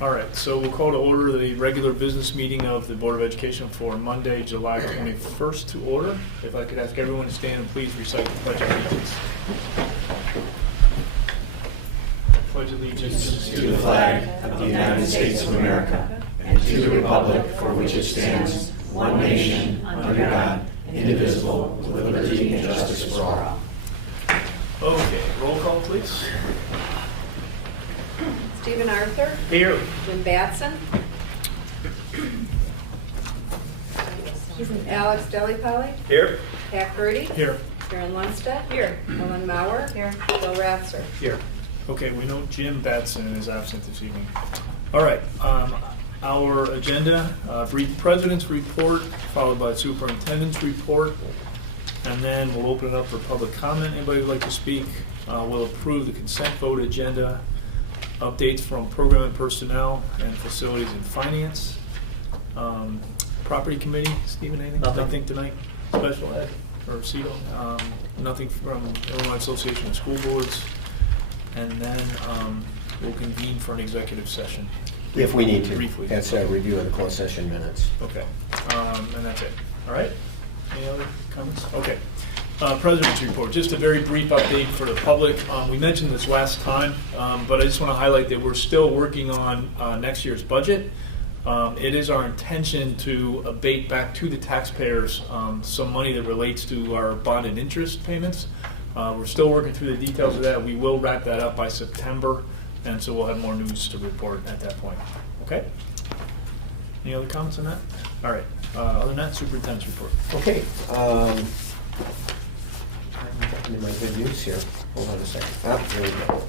All right, so we'll call to order the regular business meeting of the Board of Education for Monday, July 21st to order. If I could ask everyone to stand and please recite the Pledge of Allegiance. Pledge allegiance to the flag of the United States of America and to the republic for which it stands, one nation, under God, indivisible, with liberty and justice for all. Okay, roll call please. Stephen Arthur. Here. Jim Batson. Alex Delipoli. Here. Pat Purdy. Here. Karen Lundstedt. Here. Ellen Mauer. Here. Bill Ratzer. Here. Okay, we know Jim Batson is absent this evening. All right, our agenda, President's report, followed by Superintendent's report, and then we'll open it up for public comment. Anybody would like to speak? We'll approve the consent vote agenda, updates from program and personnel, and facilities and finance. Property committee, Stephen, anything? Nothing. I think tonight, special ed, or CETO, nothing from Illinois Association of School Boards. And then we'll convene for an executive session. If we need to. Briefly. That's a review of the closed session minutes. Okay, and that's it. All right? Any other comments? Okay. President's report, just a very brief update for the public. We mentioned this last time, but I just want to highlight that we're still working on next year's budget. It is our intention to abate back to the taxpayers some money that relates to our bond and interest payments. We're still working through the details of that. We will wrap that up by September, and so we'll have more news to report at that point. Okay? Any other comments on that? All right. Other than that, superintendent's report. Okay. I'm getting to my good news here. Hold on a second. There we go. All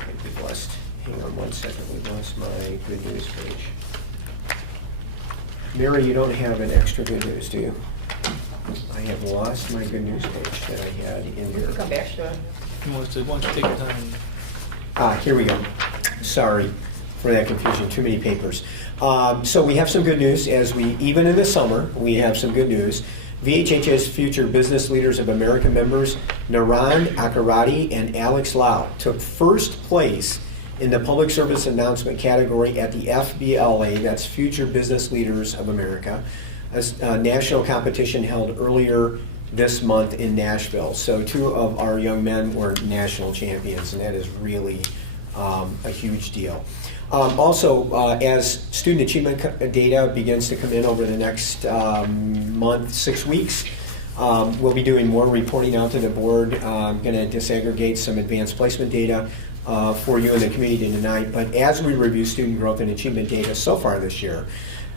right, we lost. Hang on one second. We lost my good news page. Mary, you don't have an extra good news, do you? I have lost my good news page that I had in here. Come back to it. Why don't you take your time? Here we go. Sorry for that confusion. Too many papers. So we have some good news even in the summer, we have some good news. VHHS Future Business Leaders of America members Naran Akarati and Alex Lau took first place in the public service announcement category at the FBLA, that's Future Business Leaders of America, a national competition held earlier this month in Nashville. So two of our young men were national champions, and that is really a huge deal. Also, as student achievement data begins to come in over the next month, 6 weeks, we'll be doing more reporting out to the board. I'm going to disaggregate some advanced placement data for you in the community tonight. But as we review student growth and achievement data so far this year,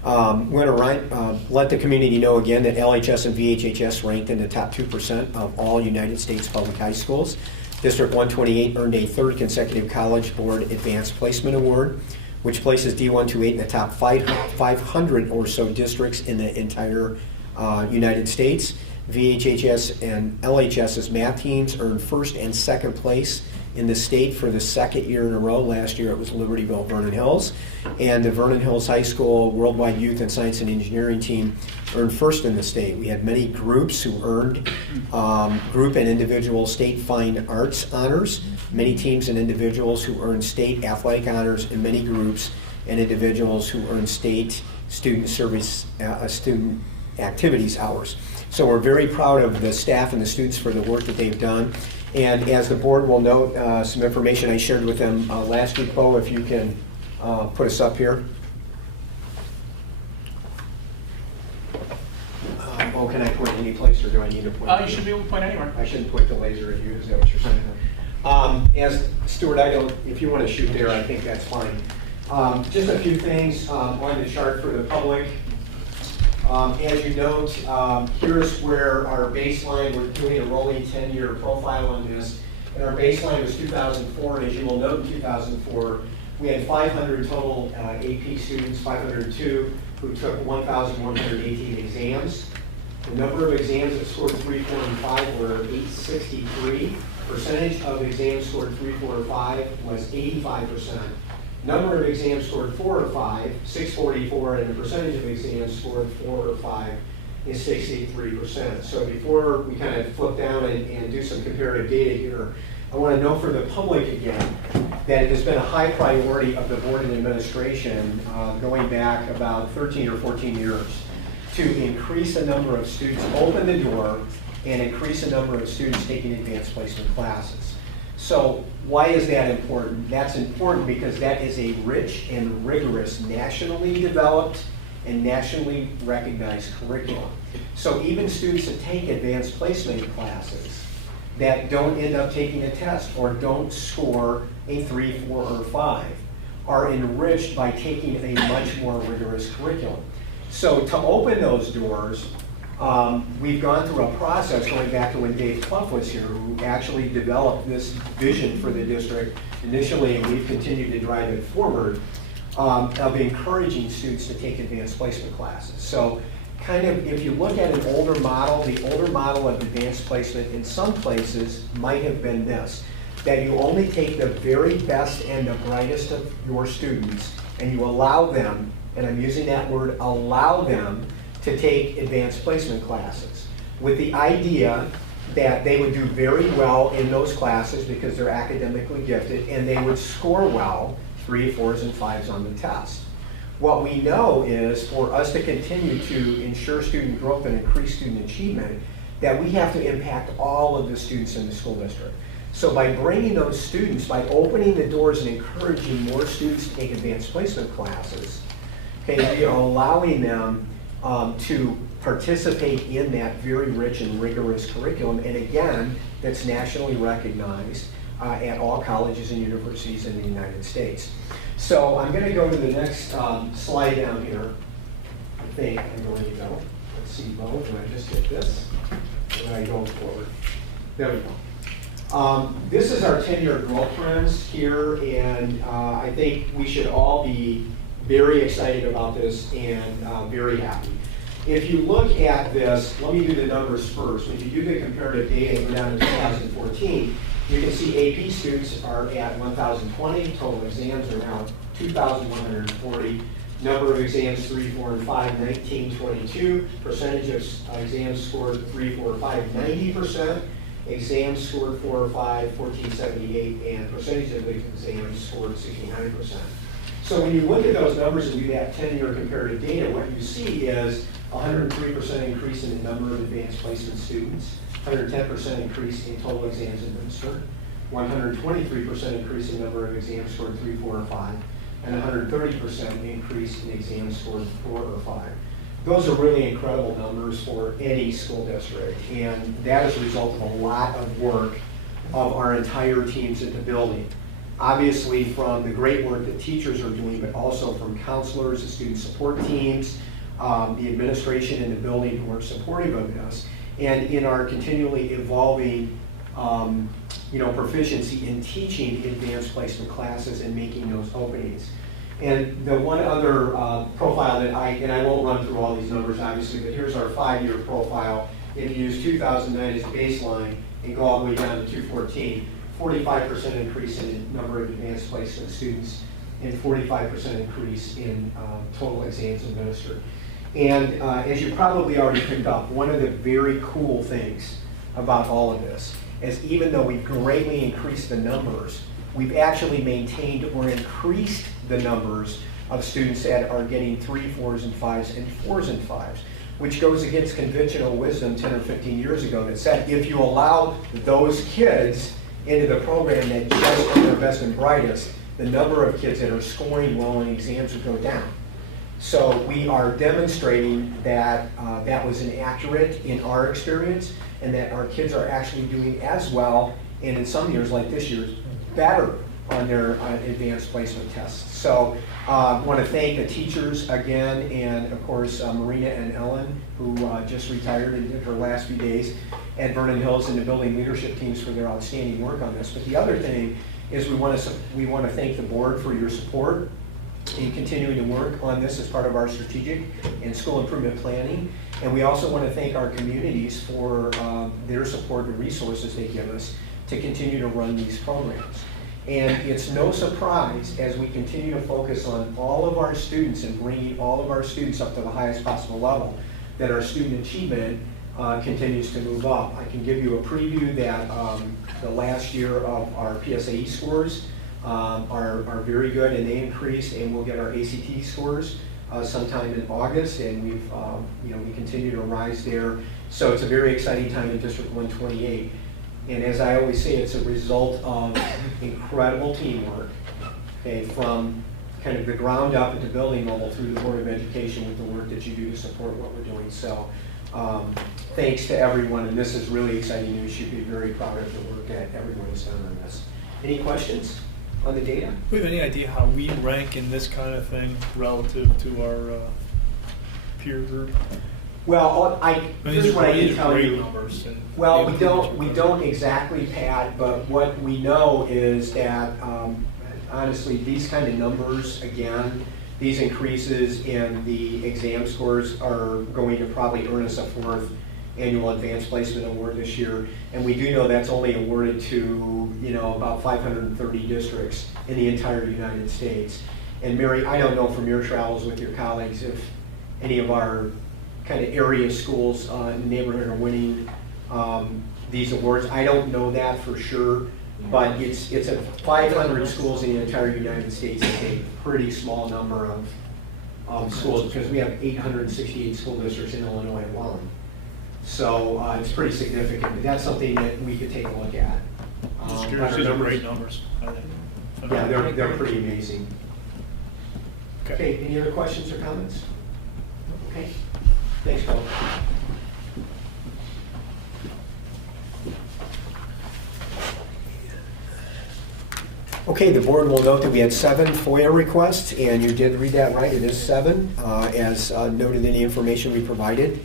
we're going to let the community know again that LHS and VHHS ranked in the top 2% of all United States public high schools. District 128 earned a third consecutive College Board Advanced Placement Award, which places D128 in the top 500 or so districts in the entire United States. VHHS and LHS's math teams earned first and second place in the state for the second year in a row. Last year it was Libertyville Vernon Hills. And the Vernon Hills High School Worldwide Youth and Science and Engineering team earned first in the state. We had many groups who earned group and individual state fine arts honors, many teams and individuals who earned state athletic honors, and many groups and individuals who earned state student service, student activities hours. So we're very proud of the staff and the students for the work that they've done. And as the board will note, some information I shared with them last week. Bo, if you can put us up here. Bo, can I point any place, or do I need to point? You should be able to point anywhere. I shouldn't point the laser at you. Is that what you're saying? As Stuart, if you want to shoot there, I think that's fine. Just a few things on the chart for the public. As you note, here's where our baseline, we're doing a rolling 10-year profile on this, and our baseline was 2004, and as you will note in 2004, we had 500 total AP students, 502, who took 1,118 exams. The number of exams that scored 3, 4, and 5 were 863. Percentage of exams scored 3, 4, or 5 was 85%. Number of exams scored 4 or 5, 644, and the percentage of exams scored 4 or 5 is 63%. So before we kind of flip down and do some comparative data here, I want to note for the public again that it has been a high priority of the board and administration going back about 13 or 14 years to increase the number of students, open the door, and increase the number of students taking advanced placement classes. So why is that important? That's important because that is a rich and rigorous, nationally developed and nationally recognized curriculum. So even students that take advanced placement classes that don't end up taking a test or don't score a 3, 4, or 5 are enriched by taking a much more rigorous curriculum. So to open those doors, we've gone through a process going back to when Dave Clough was here, who actually developed this vision for the district initially, and we've continued to drive it forward, of encouraging students to take advanced placement classes. So kind of, if you look at an older model, the older model of advanced placement in some places might have been this, that you only take the very best and the brightest of your students and you allow them, and I'm using that word, allow them to take advanced placement classes with the idea that they would do very well in those classes because they're academically gifted and they would score well, 3, 4s, and 5s on the test. What we know is for us to continue to ensure student growth and increase student achievement, that we have to impact all of the students in the school district. So by bringing those students, by opening the doors and encouraging more students to take advanced placement classes, okay, we are allowing them to participate in that very rich and rigorous curriculum, and again, that's nationally recognized at all colleges and universities in the United States. So I'm going to go to the next slide down here. I think I'm going to go. Let's see, Bo, do I just hit this? Or do I go forward? There we go. This is our 10-year growth trends here, and I think we should all be very excited about this and very happy. If you look at this, let me do the numbers first. When you do the comparative data and go down to 2014, you can see AP students are at 1,020, total exams are now 2,140. Number of exams 3, 4, and 5, 1922. Percentage of exams scored 3, 4, 5, 90%. Exams scored 4 or 5, 1478, and percentage of the exams scored 69%. So when you look at those numbers and do that 10-year comparative data, what you see is 103% increase in the number of advanced placement students, 110% increase in total exams administered, 123% increase in number of exams scored 3, 4, or 5, and 130% increase in exams scored 4 or 5. Those are really incredible numbers for any school district, and that is a result of a lot of work of our entire teams at the building. Obviously from the great work that teachers are doing, but also from counselors, the student support teams, the administration in the building who are supportive of this, and in our continually evolving proficiency in teaching advanced placement classes and making those openings. And the one other profile that and I won't run through all these numbers obviously, but here's our 5-year profile. If you use 2009 as a baseline and go all the way down to 2014, 45% increase in the number of advanced placement students and 45% increase in total exams administered. And as you probably already picked up, one of the very cool things about all of this is even though we've greatly increased the numbers, we've actually maintained or increased the numbers of students that are getting 3, 4s, and 5s, and 4s and 5s, which goes against conventional wisdom 10 or 15 years ago that said if you allow those kids into the program that just are their best and brightest, the number of kids that are scoring well in exams would go down. So we are demonstrating that that was inaccurate in our experience, and that our kids are actually doing as well, and in some years like this year, better on their advanced placement tests. So I want to thank the teachers again, and of course Marina and Ellen, who just retired and did her last few days at Vernon Hills, and the building leadership teams for their outstanding work on this. But the other thing is we want to thank the board for your support in continuing to work on this as part of our strategic and school improvement planning. And we also want to thank our communities for their support and resources they give us to continue to run these programs. And it's no surprise as we continue to focus on all of our students and bringing all of our students up to the highest possible level that our student achievement continues to move up. I can give you a preview that the last year of our PSAE scores are very good, and they increased, and we'll get our ACT scores sometime in August, and we continue to rise there. So it's a very exciting time in District 128. And as I always say, it's a result of incredible teamwork, okay, from kind of the ground up at the building level through the Board of Education with the work that you do to support what we're doing. So thanks to everyone, and this is really exciting news. You should be very proud of the work that everyone has done on this. Any questions on the data? Do we have any idea how we rank in this kind of thing relative to our peer group? Well, here's what I can tell great you. Numbers and Well, we don't exactly, Pat, but what we know is that honestly, these kind of numbers, again, these increases in the exam scores are going to probably earn us a 4th annual advanced placement award this year. And we do know that's only awarded to, about 530 districts in the entire United States. And Mary, I don't know from your travels with your colleagues if any of our kind of area schools in the neighborhood are winning these awards. I don't know that for sure, but it's a 500 schools in the entire United States. It's a pretty small number of schools because we have 868 school districts in Illinois alone. So it's pretty significant, but that's something that we could take a look at. Just curious, these are great numbers, I think. Yeah, they're pretty amazing. Okay. Okay, any other questions or comments? Okay, thanks, Bill. Okay, the board will note that we had 7 FOIA requests, and you did read that right, it is 7, as noted in the information we provided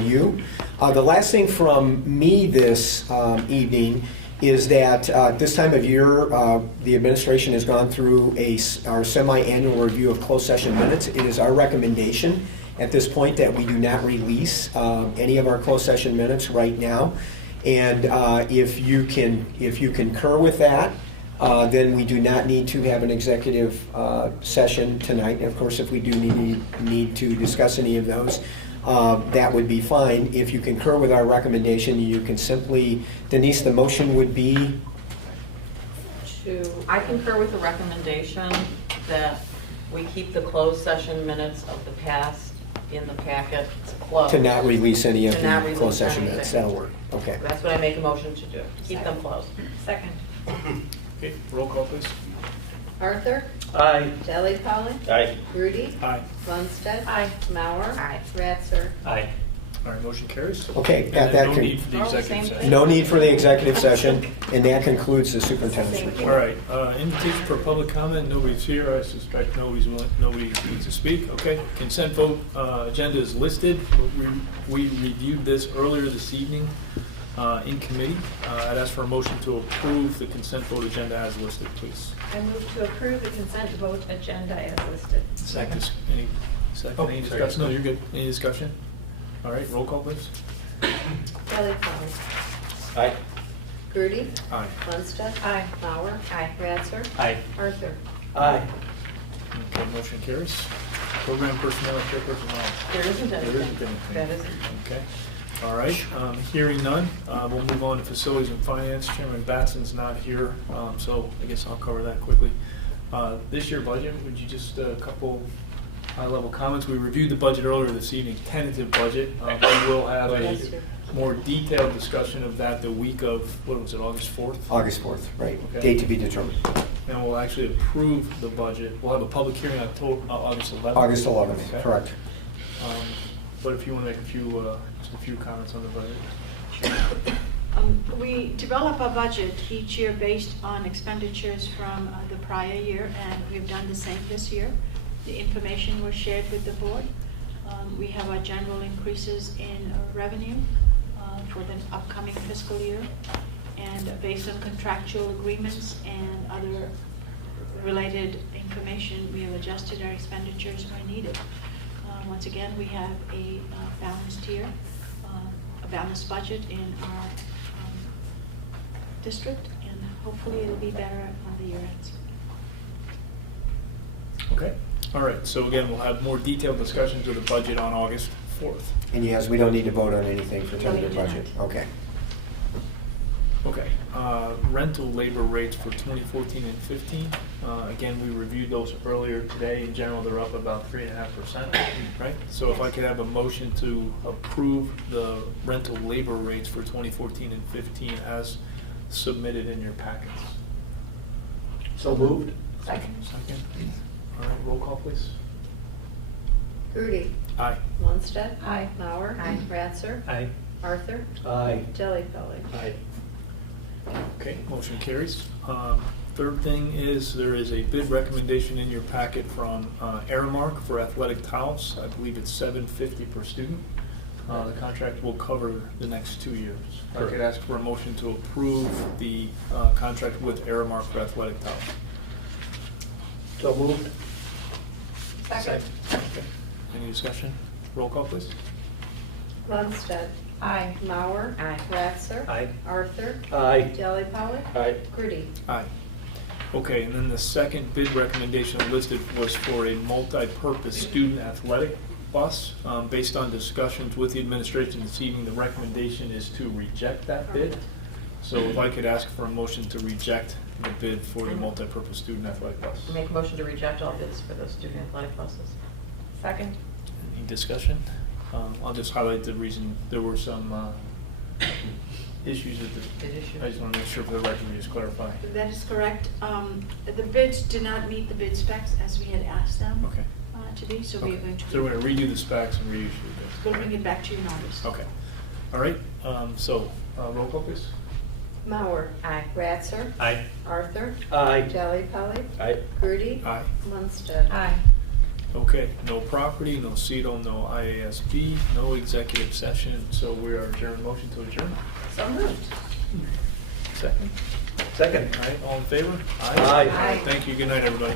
you. The last thing from me this evening is that this time of year, the administration has gone through our semi-annual review of closed session minutes. It is our recommendation at this point that we do not release any of our closed session minutes right now. And if you concur with that, then we do not need to have an executive session tonight. And of course, if we do need to discuss any of those, that would be fine. If you concur with our recommendation, you can simply, Denise, the motion would be? I concur with the recommendation that we keep the closed session minutes of the past in the packet closed. To not release any of To not the release closed session anything. minutes. That'll work. Okay. That's what I make a motion to do, keep them closed. Second. Okay, roll call, please. Arthur? Aye. Jelly Polly? Aye. Rudy? Aye. Lundstedt? Aye. Mauer? Aye. Ratzer? Aye. All right, motion carries. Okay, And at then that no need for the Oh, executive same session. thing. no need for the executive session, and that concludes the superintendent's Same report. All right, invitation for public comment, nobody's here, I suspect nobody needs to speak, okay. Consent vote agenda is listed, we reviewed this earlier this evening in committee. I'd ask for a motion to approve the consent vote agenda as listed, please. I move to approve the consent vote agenda as listed. Second. Any Sorry. discussion? No, you're good. Any discussion? All right, roll call, please. Jelly Polly? Aye. Rudy? Aye. Lundstedt? Aye. Mauer? Aye. Ratzer? Aye. Arthur? Aye. Okay, motion carries. Program personnel, chairperson, There isn't There anything. isn't anything. That isn't. okay. All right, hearing none, we'll move on to facilities and finance. Chairman Batson's not here, so I guess I'll cover that quickly. This year budget, would you just, a couple high-level comments? We reviewed the budget earlier this evening, tentative budget. We will have Yes, a sir. more detailed discussion of that the week of, what was it, August 4th? August 4th, right. Okay. Date to be determined. And we'll actually approve the budget. We'll have a public hearing on August 11th. August 11th, Okay. correct. But if you want to make just a few comments on the budget. We develop a budget each year based on expenditures from the prior year, and we've done the same this year. The information was shared with the board. We have our general increases in revenue for the upcoming fiscal year, and based on contractual agreements and other related information, we have adjusted our expenditures where needed. Once again, we have a balanced year, a balanced budget in our district, and hopefully it'll be better on the year ends. Okay, all right, so again, we'll have more detailed discussions of the budget on August 4th. And yes, we don't need to vote on anything for tentative No, you do budget. Okay. Okay, rental labor rates for 2014 and 15. Again, we reviewed those earlier today. In general, they're up about 3.5%, right? So if I could have a motion to approve the rental labor rates for 2014 and 15 as submitted in your packets. So moved. Second. Second. All right, roll call, please. Grudy. Aye. Lundstedt. Aye. Mauer. Aye. Ratzer. Aye. Arthur. Aye. Jellyfelly. Aye. Okay, motion carries. Third thing is there is a bid recommendation in your packet from Aramark for athletic towels. I believe it's $750 per student. The contract will cover the next 2 years. If I could ask for a motion to approve the contract with Aramark for athletic towels. So moved. Second. Okay. Any discussion? Roll call, please. Lundstedt. Aye. Mauer. Aye. Ratzer. Aye. Arthur. Aye. Jellyfelly. Aye. Grudy. Aye. Okay, and then the second bid recommendation listed was for a multi-purpose student athletic bus. Based on discussions with the administration this evening, the recommendation is to reject that bid. So if I could ask for a motion to reject the bid for the multi-purpose student athletic bus. Make a motion to reject all bids for the student athletic buses. Second. Any discussion? I'll just highlight the reason there were some issues with the, Bid issue. I just want to make sure for the record we just clarify. That is correct. The bids did not meet the bid specs as we had asked them Okay. to be, so we are Okay. going to. So we're going to redo the specs and reissue the We'll bids. bring it back to you in August. Okay. All right, so roll call, please. Mauer. Aye. Ratzer. Aye. Arthur. Aye. Jellyfelly. Aye. Grudy. Aye. Lundstedt. Aye. Okay, no property, no CETO, no IASB, no executive session, so we are adjourned. Motion to adjourn. So moved. Second. Second. All right, all in favor? Aye. Aye. Thank you, good night, everybody.